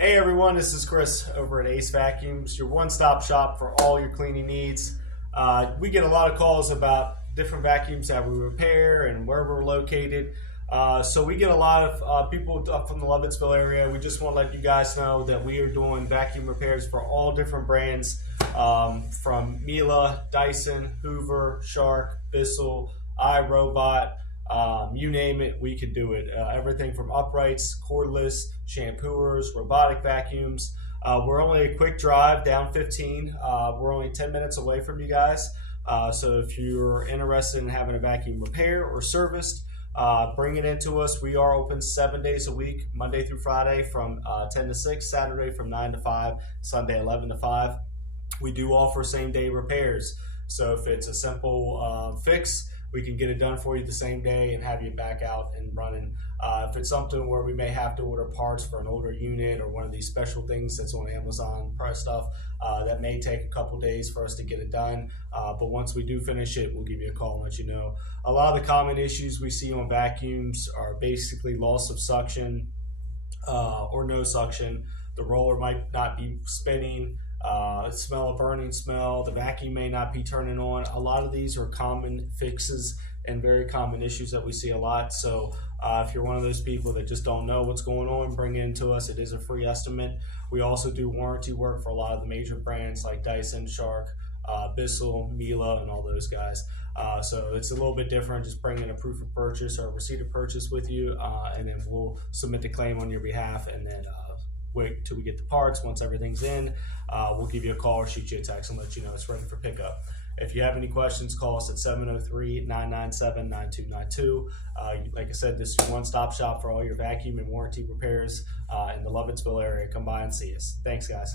Hey everyone, this is Chris over at Acevacuums, your one-stop shop for all your cleaning needs. We get a lot of calls about different vacuums that we repair and where we're located. So we get a lot of people up from the Lovettsville area. We just want to let you guys know that we are doing vacuum repairs for all different brands, from Miele, Dyson, Hoover, Shark, Bissell, iRobot. You name it, we can do it. Everything from uprights, cordless, shampooers, robotic vacuums. We're only a quick drive down 15. We're only 10 minutes away from you guys. So if you're interested in having a vacuum repair or serviced, bring it into us. We are open 7 days a week, Monday through Friday from 10 to 6, Saturday from 9 to 5, Sunday 11 to 5. We do offer same day repairs. So if it's a simple fix, we can get it done for you the same day and have you back out and running. If it's something where we may have to order parts for an older unit or one of these special things that's on Amazon price stuff, that may take a couple days for us to get it done. But once we do finish it, we'll give you a call and let you know. A lot of the common issues we see on vacuums are basically loss of suction or no suction. The roller might not be spinning. Smell a burning smell, the vacuum may not be turning on. A lot of these are common fixes and very common issues that we see a lot. So if you're one of those people that just don't know what's going on, bring it into us. It is a free estimate. We also do warranty work for a lot of the major brands like Dyson, Shark, Bissell, Miele, and all those guys. So it's a little bit different. Just bring in a proof of purchase or a receipt of purchase with you, and then we'll submit the claim on your behalf, and then wait till we get the parts. Once everything's in, we'll give you a call or shoot you a text and let you know it's ready for pickup. If you have any questions, call us at 703-997-9292. Like I said, this is your one-stop shop for all your vacuum and warranty repairs in the Lovettsville area. Come by and see us. Thanks, guys.